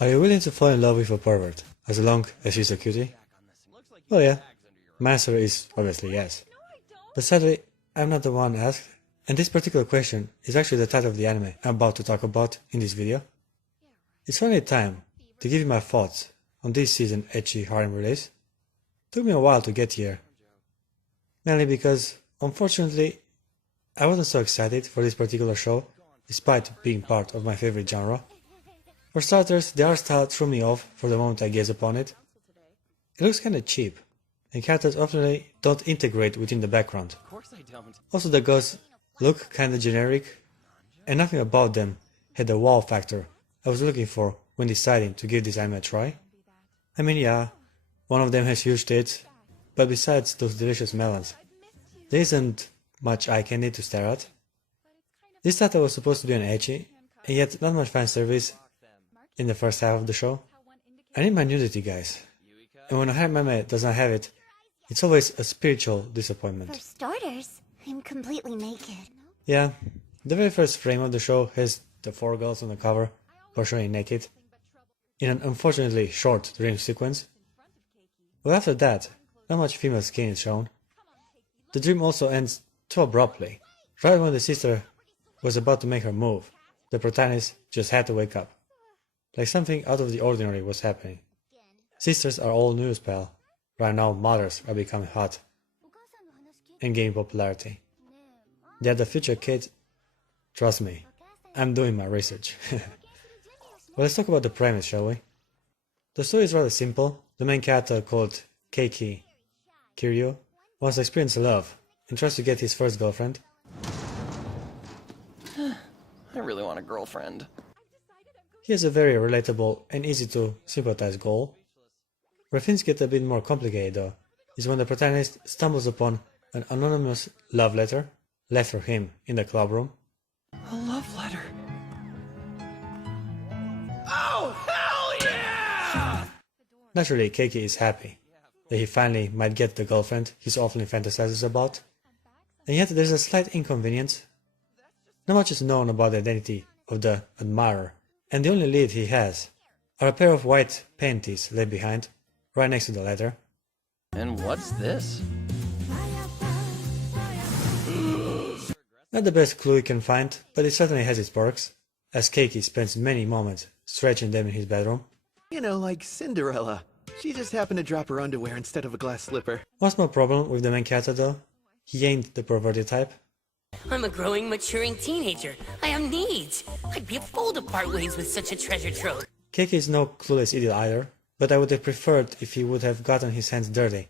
Are you willing to fall in love with a pervert, as long as he's a cutie? Well, yeah, my answer is obviously yes. But sadly, I'm not the one asked, and this particular question is actually the title of the anime I'm about to talk about in this video. It's finally time to give you my thoughts on this season ecchi harem release. Took me a while to get here, mainly because, unfortunately, I wasn't so excited for this particular show, despite being part of my favorite genre. For starters, the art style threw me off for the moment I gazed upon it. It looks kinda cheap, and characters often don't integrate within the background. Also, the ghosts look kinda generic, and nothing about them had the wow factor I was looking for when deciding to give this anime a try. I mean, yeah, one of them has huge tits, but besides those delicious melons, there isn't much eye candy to stare at. This title was supposed to be an ecchi, and yet not much fan service in the first half of the show. I need my nudity, guys, and when a harem anime does not have it, it's always a spiritual disappointment. For starters, I'm completely naked. Yeah, the very first frame of the show has the 4 girls on the cover partially naked, in an unfortunately short dream sequence. But after that, not much female skin is shown. The dream also ends too abruptly. Right when the sister was about to make her move, the protagonist just had to wake up. Like something out of the ordinary was happening. Sisters are all news, pal. Right now, mothers are becoming hot and gaining popularity. They are the future kids. Trust me, I'm doing my research. Well, let's talk about the premise, shall we? The story is rather simple. The main character, called Keiki Kiryu, wants to experience love and tries to get his first girlfriend. I really want a girlfriend. He has a very relatable and easy to sympathize goal. Where things get a bit more complicated though, is when the protagonist stumbles upon an anonymous love letter left for him in the club room. A love letter. Oh, hell yeah! Naturally, Keiki is happy that he finally might get the girlfriend he's often fantasizes about. And yet there's a slight inconvenience. Not much is known about the identity of the admirer, and the only lead he has are a pair of white panties left behind, right next to the letter. And what's this? Not the best clue you can find, but it certainly has its perks, as Keiki spends many moments stretching them in his bedroom. You know, like Cinderella. She just happened to drop her underwear instead of a glass slipper. One small problem with the main character though, he ain't the perverted type. I'm a growing, maturing teenager. I have needs. I'd be a fool to part ways with such a treasure trove. Keiki is no clueless idiot either, but I would have preferred if he would have gotten his hands dirty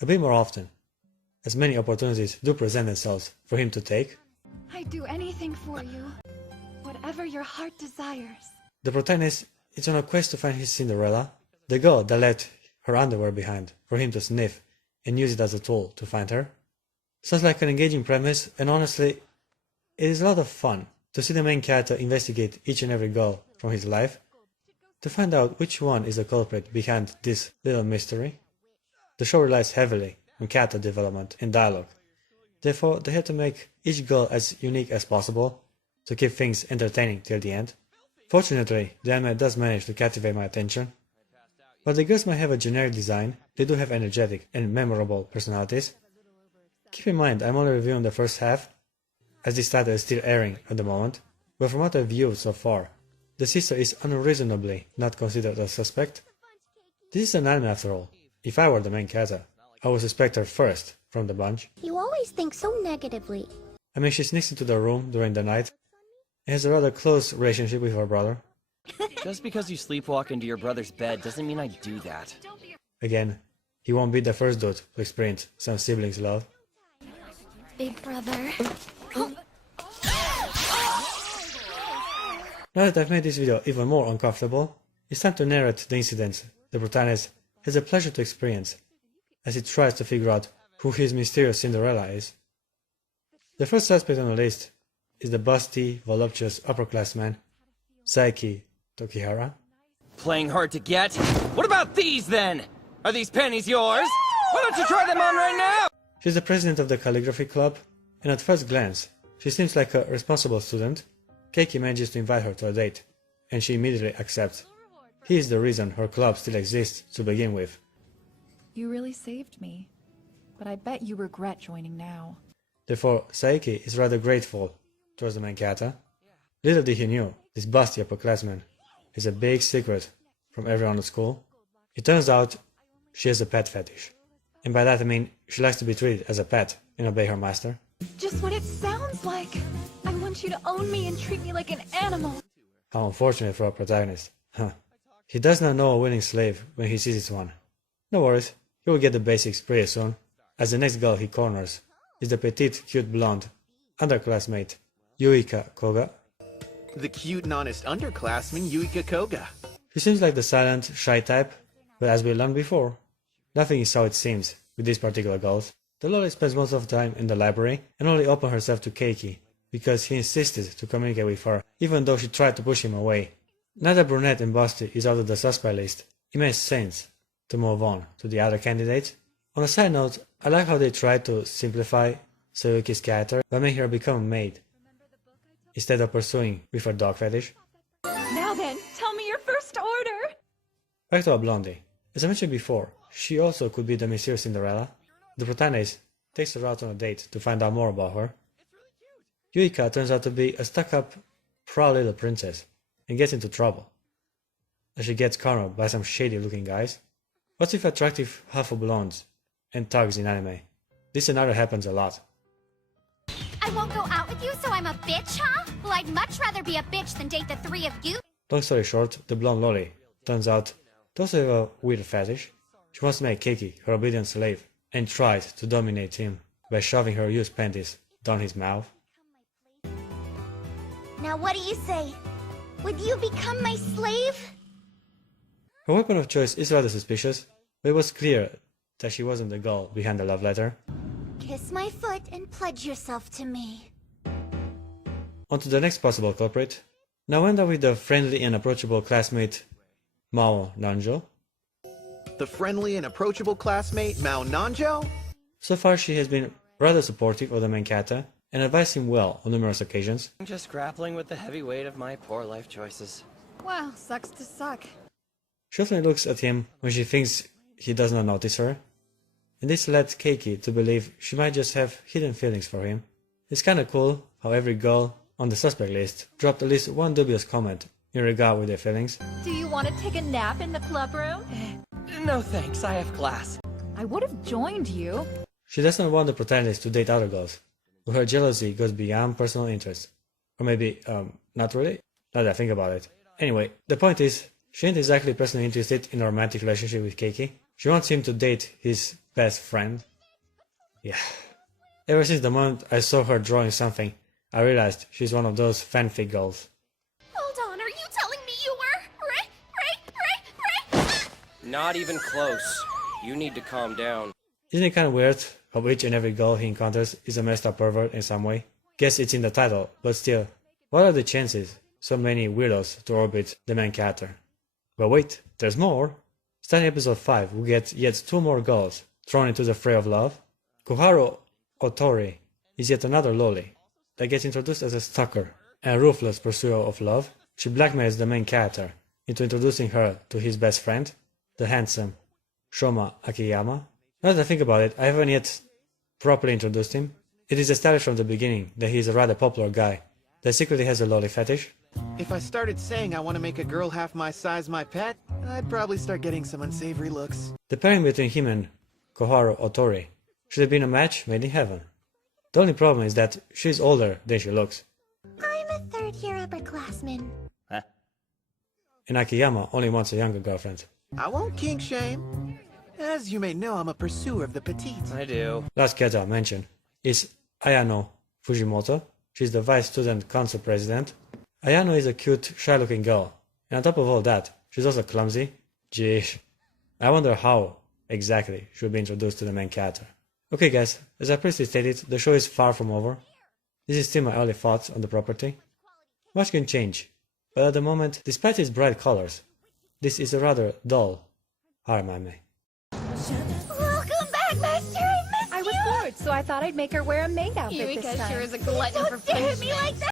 a bit more often, as many opportunities do present themselves for him to take. I'd do anything for you. Whatever your heart desires. The protagonist is on a quest to find his Cinderella, the girl that left her underwear behind for him to sniff and use it as a tool to find her. Sounds like an engaging premise, and honestly, it is a lot of fun to see the main character investigate each and every girl from his life to find out which one is the culprit behind this little mystery. The show relies heavily on character development and dialogue, therefore they had to make each girl as unique as possible to keep things entertaining till the end. Fortunately, the anime does manage to captivate my attention. While the girls might have a generic design, they do have energetic and memorable personalities. Keep in mind, I'm only reviewing the first half, as this title is still airing at the moment, but from what I've viewed so far, the sister is unreasonably not considered a suspect. This is an anime after all. If I were the main character, I would suspect her first from the bunch. You always think so negatively. I mean, she sneaks into the room during the night and has a rather close relationship with her brother. Just because you sleepwalk into your brother's bed doesn't mean I do that. Again, he won't be the first dude to experience some siblings' love. Big brother. Now that I've made this video even more uncomfortable, it's time to narrate the incidents the protagonist has the pleasure to experience as he tries to figure out who his mysterious Cinderella is. The first suspect on the list is the busty, voluptuous upperclassman, Saiki Tokihara. Playing hard to get? What about these then? Are these pennies yours? Why don't you try them on right now? She's the president of the calligraphy club, and at first glance, She seems like a responsible student. Keiki manages to invite her to a date, and she immediately accepts. He is the reason her club still exists to begin with. You really saved me. But I bet you regret joining now. Therefore, Saiki is rather grateful towards the main character. Little did he knew, this busty upperclassman is a big secret from everyone at school. It turns out she has a pet fetish. And by that I mean she likes to be treated as a pet and obey her master. Just what it sounds like. I want you to own me and treat me like an animal. How unfortunate for our protagonist. Huh. He does not know a willing slave when he sees one. No worries, he will get the basics pretty soon, as the next girl he corners is the petite, cute blonde underclassmate Yuika Koga. The cute and honest underclassman Yuika Koga. She seems like the silent, shy type, but as we learned before, nothing is how it seems with these particular girls. The loli spends most of the time in the library and only opened herself to Keiki because he insisted to communicate with her, even though she tried to push him away. Now that brunette and busty is out of the suspect list, it makes sense to move on to the other candidates. On a side note, I like how they tried to simplify Soyuki's character by making her become a maid, instead of pursuing with her dog fetish. Now then, tell me your first order. Back to our blondie. As I mentioned before, she also could be the mysterious Cinderella. The protagonist takes her out on a date to find out more about her. Yuika turns out to be a stuck-up, proud little princess and gets into trouble, as she gets cornered by some shady-looking guys. What's with attractive half-blondes and thugs in anime? This scenario happens a lot. I won't go out with you, so I'm a bitch, huh? Well, I'd much rather be a bitch than date the three of you. Long story short, the blonde loli turns out to also have a weird fetish. She wants to make Keiki her obedient slave and tries to dominate him by shoving her used panties down his mouth. Now what do you say? Would you become my slave? Her weapon of choice is rather suspicious, but it was clear that she wasn't the girl behind the love letter. Kiss my foot and pledge yourself to me. On to the next possible culprit. Now end up with the friendly and approachable classmate Mao Nanjo. The friendly and approachable classmate Mao Nanjo? So far she has been rather supportive of the main character and advised him well on numerous occasions. I'm just grappling with the heavy weight of my poor life choices. Well, sucks to suck. She often looks at him when she thinks he does not notice her, and this led Keiki to believe she might just have hidden feelings for him. It's kinda cool how every girl on the suspect list dropped at least one dubious comment in regard with their feelings. Do you want to take a nap in the club room? No thanks, I have class. I would have joined you. She does not want the protagonist to date other girls, but her jealousy goes beyond personal interest. Or maybe, not really? Now that I think about it. Anyway, the point is, she ain't exactly personally interested in a romantic relationship with Keiki. She wants him to date his best friend. Yeah. Ever since the moment I saw her drawing something, I realized she's one of those fanfic girls. Hold on, are you telling me you were... Not even close. You need to calm down. Isn't it kinda weird how each and every girl he encounters is a messed up pervert in some way? Guess it's in the title, but still, what are the chances so many weirdos to orbit the main character? But wait, there's more! Starting episode 5, we get yet 2 more girls thrown into the fray of love. Koharu Otori is yet another loli that gets introduced as a stalker and a ruthless pursuer of love. She blackmails the main character into introducing her to his best friend, the handsome Shoma Akiyama. Now that I think about it, I haven't yet properly introduced him. It is established from the beginning that he is a rather popular guy that secretly has a loli fetish. If I started saying I want to make a girl half my size my pet, I'd probably start getting some unsavory looks. The pairing between him and Koharu Otori should have been a match made in heaven. The only problem is that she's older than she looks, I'm a third-year upperclassman. and Akiyama only wants a younger girlfriend. I won't kink shame. As you may know, I'm a pursuer of the petite. I do. Last character I'll mention is Ayano Fujimoto. She's the vice student council president. Ayano is a cute, shy-looking girl, and on top of all that, she's also clumsy. Jeez. I wonder how exactly she will be introduced to the main character. Okay guys, as I previously stated, the show is far from over. This is still my early thoughts on the property. Much can change, but at the moment, despite its bright colors, this is a rather dull harem anime. Welcome back, Master! I missed I was you! bored, So I thought I'd make her wear a maid outfit this Eureka time. sure is a glutton for punishment.